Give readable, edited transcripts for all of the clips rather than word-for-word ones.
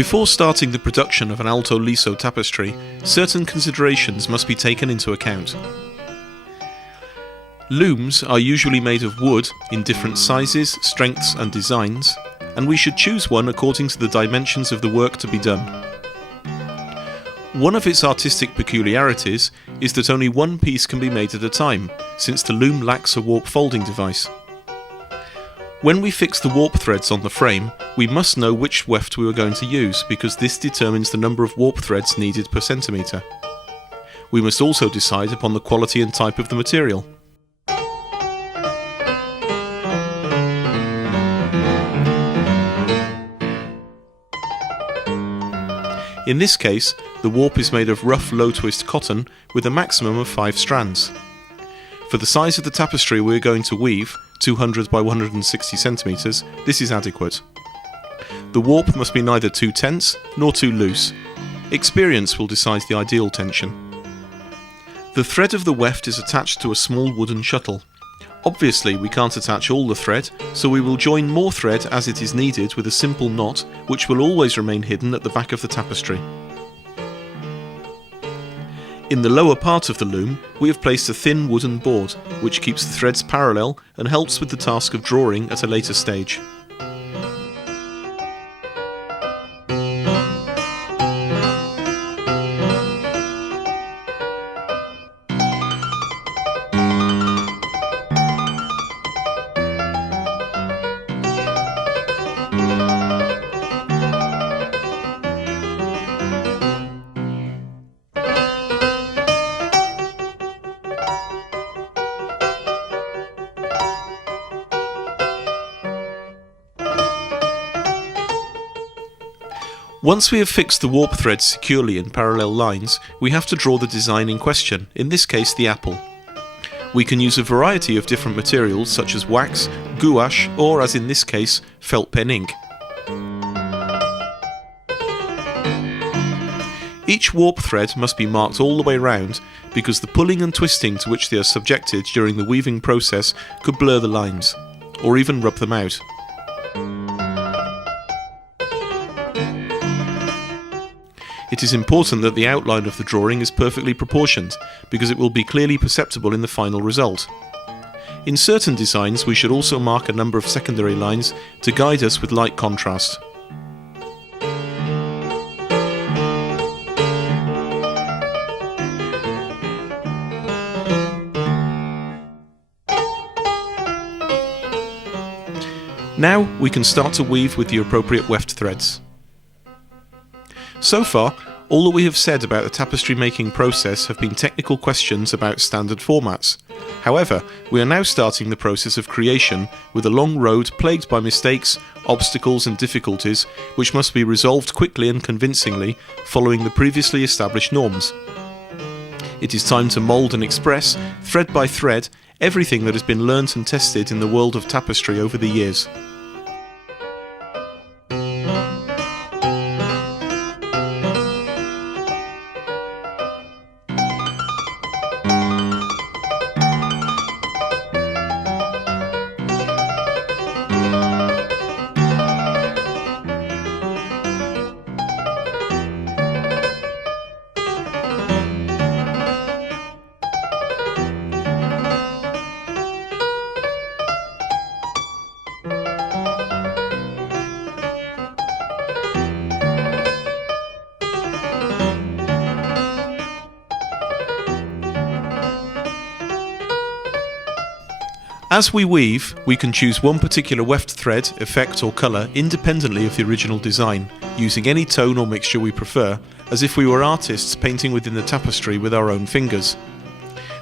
Before starting the production of an alto liso tapestry, certain considerations must be taken into account. Looms are usually made of wood in different sizes, strengths and designs, and we should choose one according to the dimensions of the work to be done. One of its artistic peculiarities is that only one piece can be made at a time, since the loom lacks a warp folding device. When we fix the warp threads on the frame, we must know which weft we are going to use, because this determines the number of warp threads needed per centimetre. We must also decide upon the quality and type of the material. In this case, the warp is made of rough low-twist cotton with a maximum of 5 strands. For the size of the tapestry we are going to weave, 200 by 160 centimetres, this is adequate. The warp must be neither too tense nor too loose. Experience will decide the ideal tension. The thread of the weft is attached to a small wooden shuttle. Obviously we can't attach all the thread, so we will join more thread as it is needed with a simple knot, which will always remain hidden at the back of the tapestry. In the lower part of the loom, we have placed a thin wooden board, which keeps the threads parallel and helps with the task of drawing at a later stage. Once we have fixed the warp threads securely in parallel lines, we have to draw the design in question, in this case the apple. We can use a variety of different materials such as wax, gouache, or as in this case, felt pen ink. Each warp thread must be marked all the way round, because the pulling and twisting to which they are subjected during the weaving process could blur the lines, or even rub them out. It is important that the outline of the drawing is perfectly proportioned, because it will be clearly perceptible in the final result. In certain designs we should also mark a number of secondary lines to guide us with light contrast. Now we can start to weave with the appropriate weft threads. So far, all that we have said about the tapestry making process have been technical questions about standard formats. However, we are now starting the process of creation with a long road plagued by mistakes, obstacles and difficulties which must be resolved quickly and convincingly following the previously established norms. It is time to mould and express, thread by thread, everything that has been learnt and tested in the world of tapestry over the years. As we weave, we can choose one particular weft thread, effect or colour independently of the original design, using any tone or mixture we prefer, as if we were artists painting within the tapestry with our own fingers.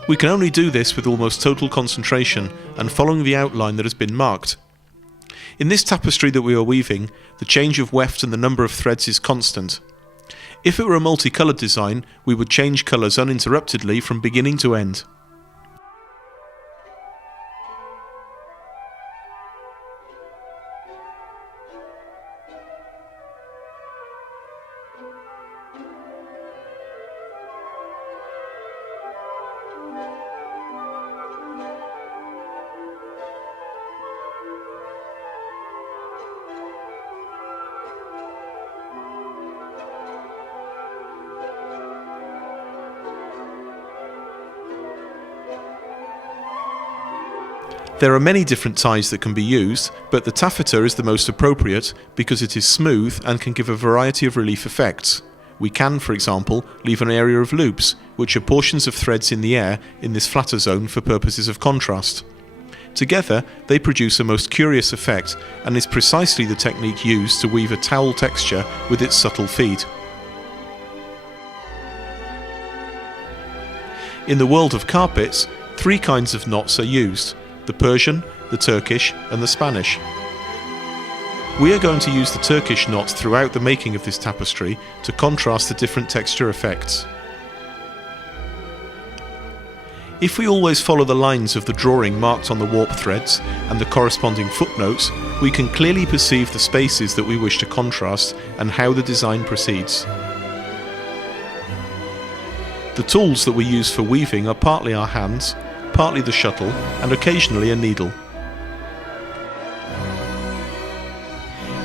We can only do this with almost total concentration and following the outline that has been marked. In this tapestry that we are weaving, the change of weft and the number of threads is constant. If it were a multicoloured design, we would change colours uninterruptedly from beginning to end. There are many different ties that can be used, but the taffeta is the most appropriate because it is smooth and can give a variety of relief effects. We can, for example, leave an area of loops, which are portions of threads in the air in this flatter zone for purposes of contrast. Together, they produce a most curious effect and is precisely the technique used to weave a towel texture with its subtle feed. In the world of carpets, 3 kinds of knots are used: the Persian, the Turkish and the Spanish. We are going to use the Turkish knot throughout the making of this tapestry to contrast the different texture effects. If we always follow the lines of the drawing marked on the warp threads and the corresponding footnotes, we can clearly perceive the spaces that we wish to contrast and how the design proceeds. The tools that we use for weaving are partly our hands, partly the shuttle, and occasionally a needle.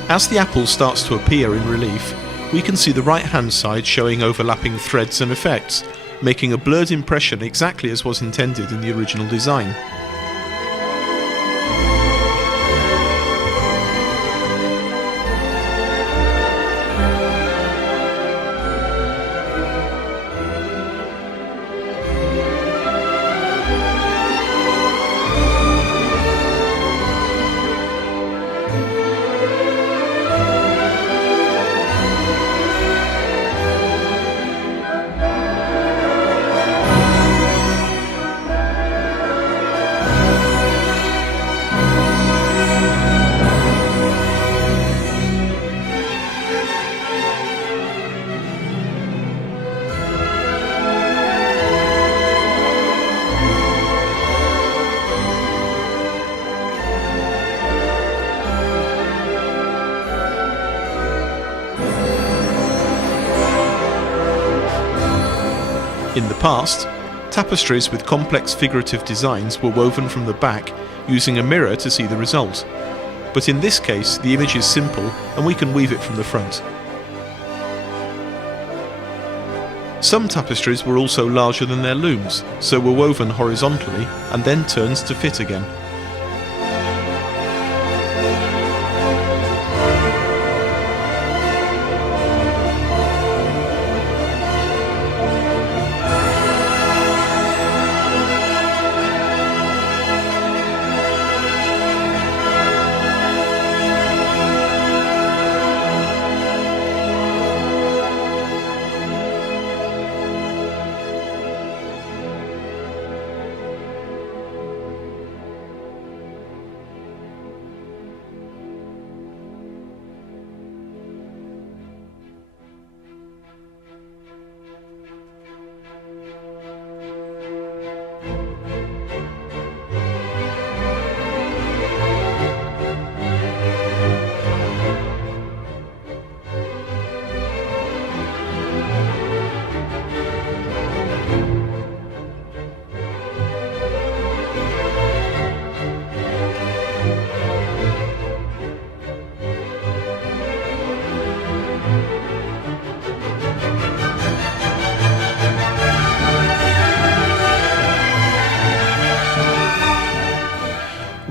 As the apple starts to appear in relief, we can see the right hand side showing overlapping threads and effects, making a blurred impression exactly as was intended in the original design. In the past, tapestries with complex figurative designs were woven from the back using a mirror to see the result. But in this case, the image is simple and we can weave it from the front. Some tapestries were also larger than their looms, so were woven horizontally and then turned to fit again.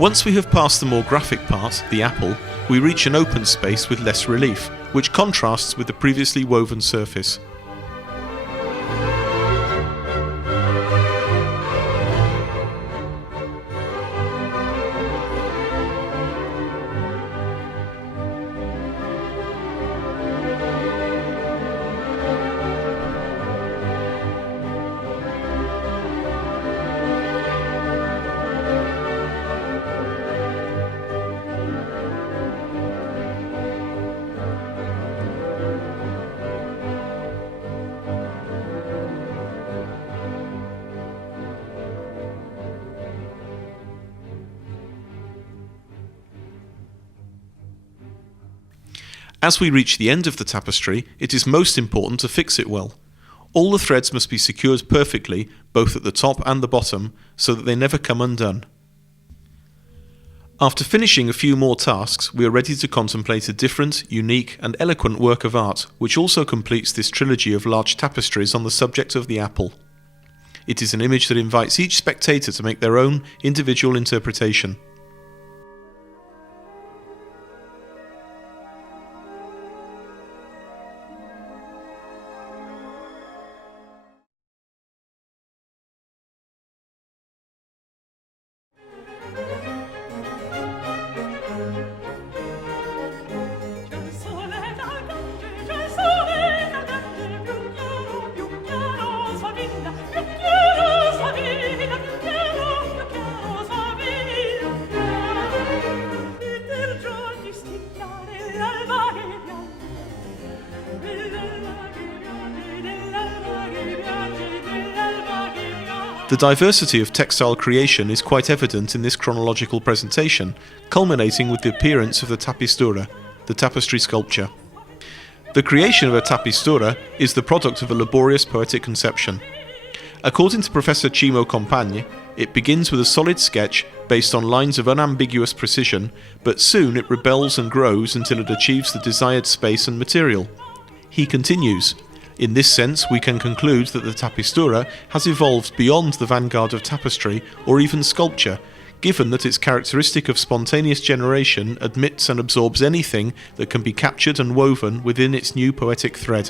Once we have passed the more graphic part, the apple, we reach an open space with less relief, which contrasts with the previously woven surface. As we reach the end of the tapestry, it is most important to fix it well. All the threads must be secured perfectly, both at the top and the bottom, so that they never come undone. After finishing a few more tasks, we are ready to contemplate a different, unique and eloquent work of art, which also completes this trilogy of large tapestries on the subject of the apple. It is an image that invites each spectator to make their own individual interpretation. The diversity of textile creation is quite evident in this chronological presentation, culminating with the appearance of the tapistura, the tapestry sculpture. The creation of a tapistura is the product of a laborious poetic conception. According to Professor Cimo Compagni, it begins with a solid sketch based on lines of unambiguous precision, but soon it rebels and grows until it achieves the desired space and material. He continues, "In this sense, we can conclude that the tapistura has evolved beyond the vanguard of tapestry or even sculpture, given that its characteristic of spontaneous generation admits and absorbs anything that can be captured and woven within its new poetic thread."